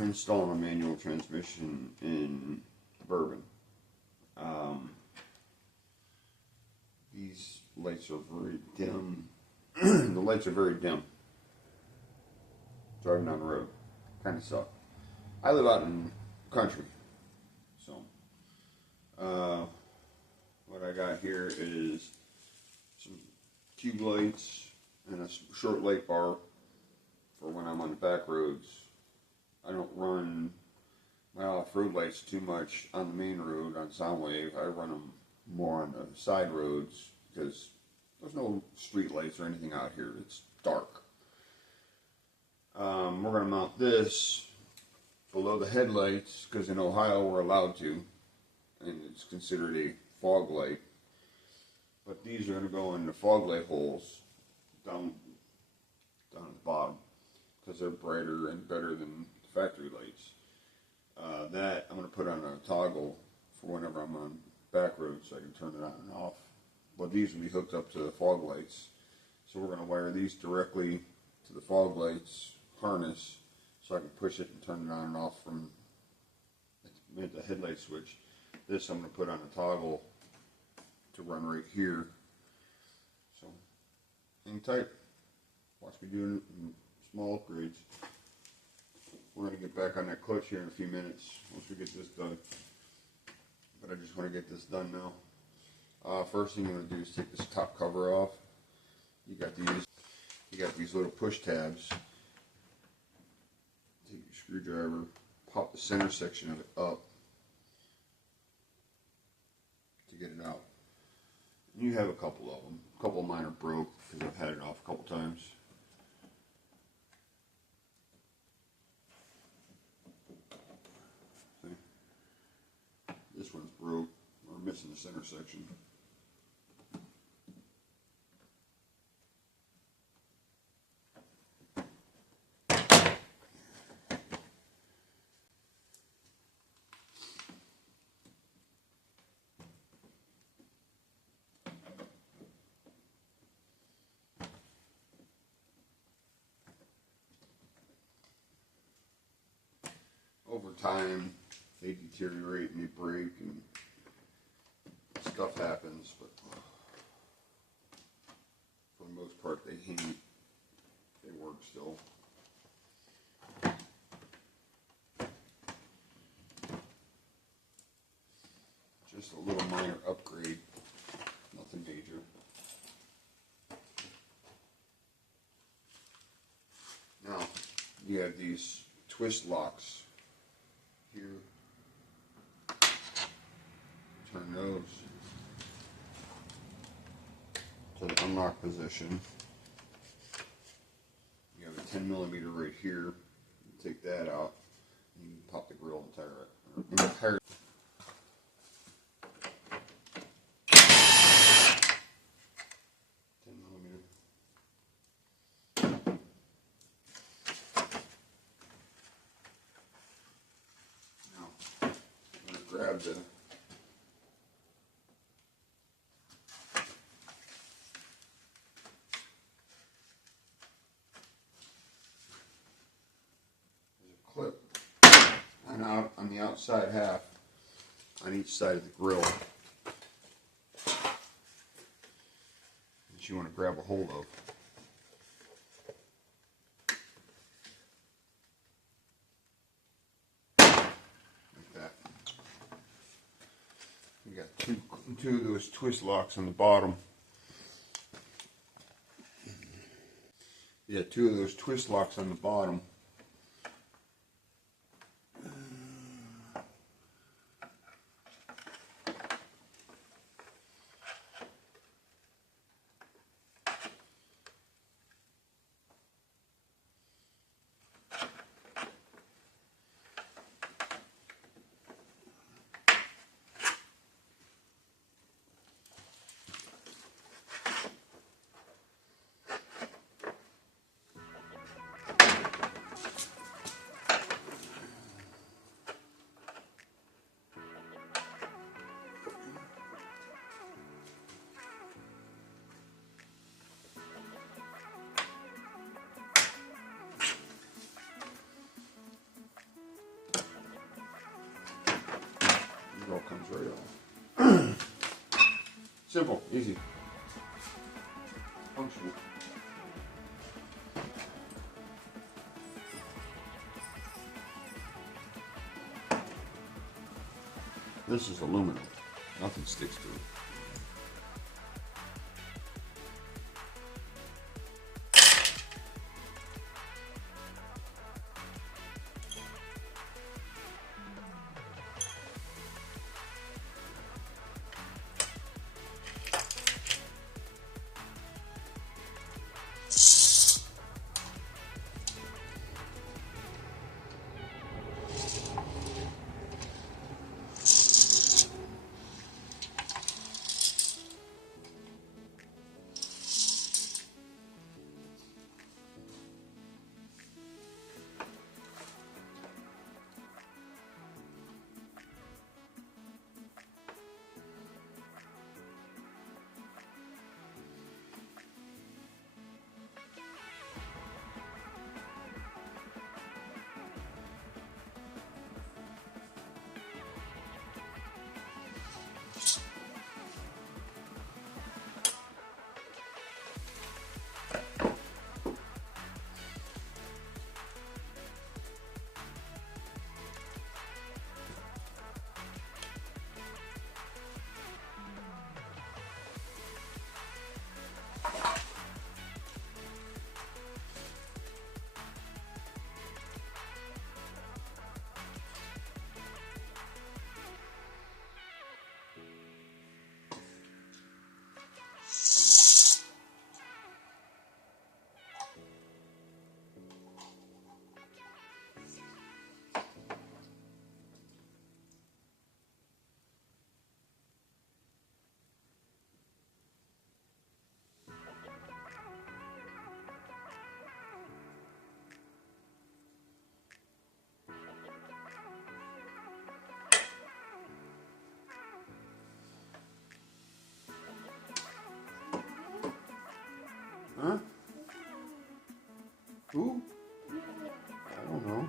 Installing a manual transmission in Burban. These lights are very dim. The lights are very dim. Driving down the road. Kind of suck. I live out in the country. So, what I got here is some tube lights and a short light bar for when I'm on the back roads. I don't run my off-road lights too much on the main road on Soundwave. I run them more on the side roads because there's no street lights or anything out here. It's dark. We're going to mount this below the headlights because in Ohio we're allowed to, and it's considered a fog light. But these are going to go in the fog light holes down at the bottom because they're brighter and better than factory lights. That I'm going to put on a toggle for whenever I'm on back roads so I can turn it on and off. But these will be hooked up to the fog lights. So we're going to wire these directly to the fog lights harness so I can push it and turn it on and off from the headlight switch. This I'm going to put on a toggle to run right here. So hang tight. Watch me doing small upgrades. We're going to get back on that clutch here in a few minutes once we get this done. But I just want to get this done now. First thing I'm going to do is take this top cover off. You got these little push tabs. Take your screwdriver, pop the center section of it up to get it out. And you have a couple of them. A couple of mine are broke because I've had it off a couple times. This one's broke, or missing the center section. Over time, they deteriorate and they break and stuff happens, but for the most part they hang, they work still. Just a little minor upgrade, nothing major. Now, you have these twist locks here. Turn those to the unlock position. You have a 10mm right here. You take that out and you can pop the grill entire. 10mm. Now I'm going to grab the clip on the outside half on each side of the grill that you want to grab a hold of. Like that. You got two of those twist locks on the bottom. You got two of those twist locks on the bottom. comes right off. Simple, easy, functional. This is aluminum. Nothing sticks to it. Huh? Who? I don't know.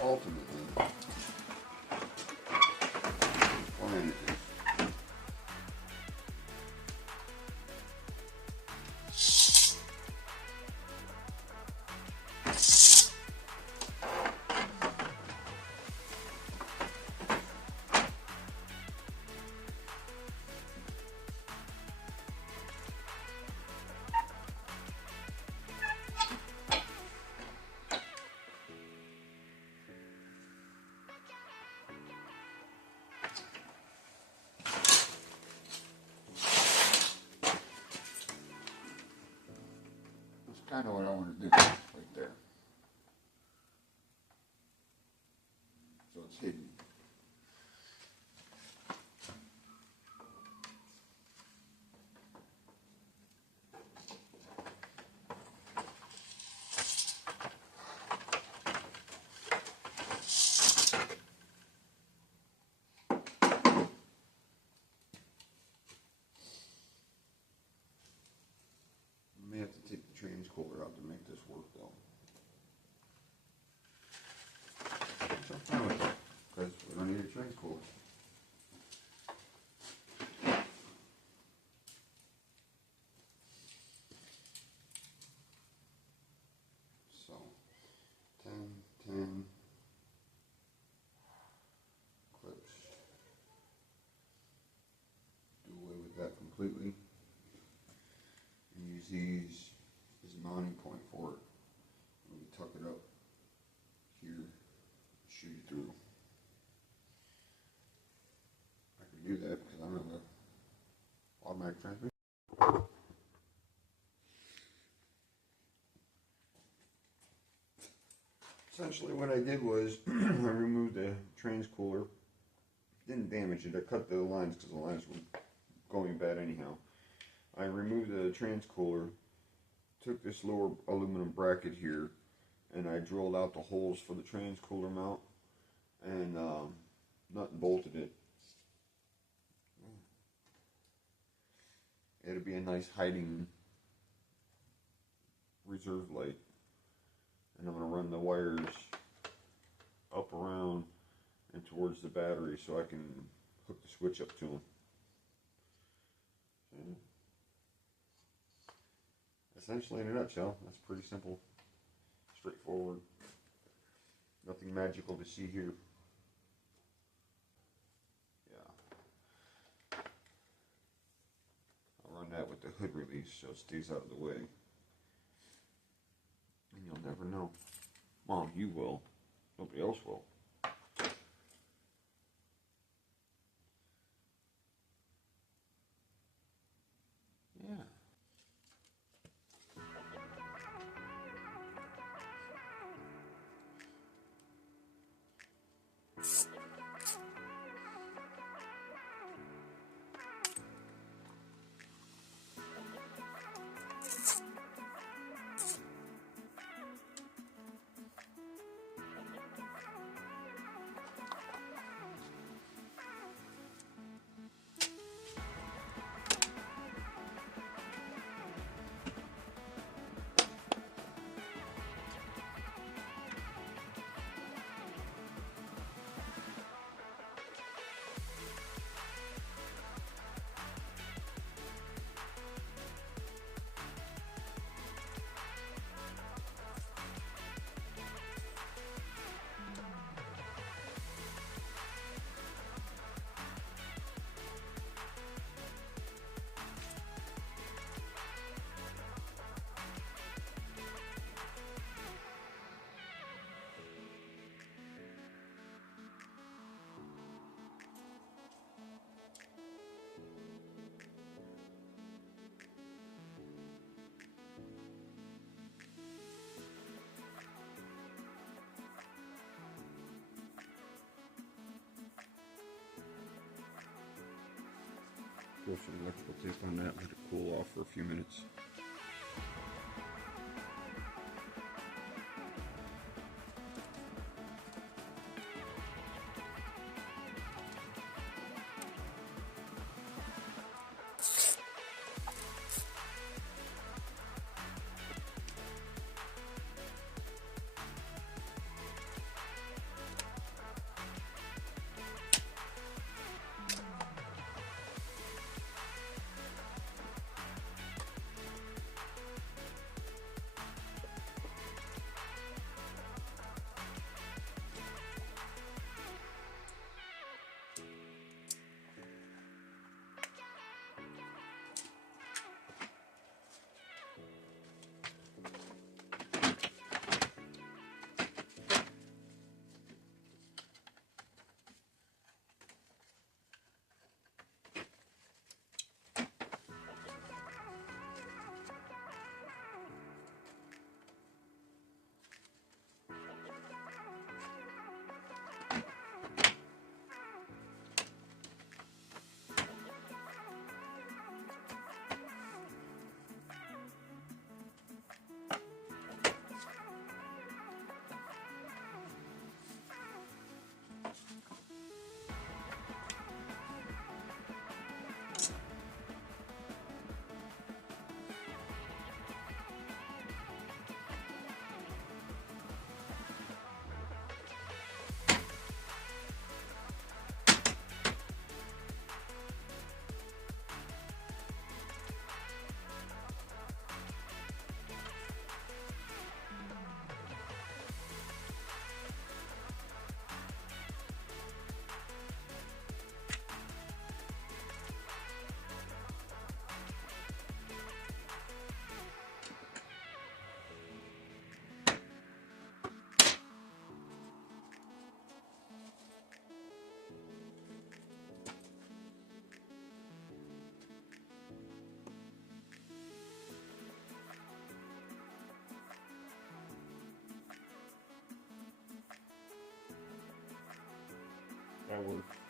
Ultimately, plan kind of what I want to do right there. So it's hidden. I may have to take the transcoder out to make this work though. So these as a mounting point for it. Let me tuck it up here, shoot it through. I can do that because I'm in the automatic transmission. Essentially what I did was I removed the trans cooler. Didn't damage it. I cut the lines because the lines were going bad anyhow. I removed the trans cooler, took this lower aluminum bracket here, and I drilled out the holes for the trans cooler mount and nut and bolted it. It'll be a nice hiding reserve light. And I'm going to run the wires up around and towards the battery so I can hook the switch up to them. So, essentially, in a nutshell, that's pretty simple, straightforward. Nothing magical to see here. Yeah. I'll run that with the hood release so it stays out of the way. And you'll never know. Mom, you will. Nobody else will. Yeah. Throw some electrical tape on that, let it cool off for a few minutes. we're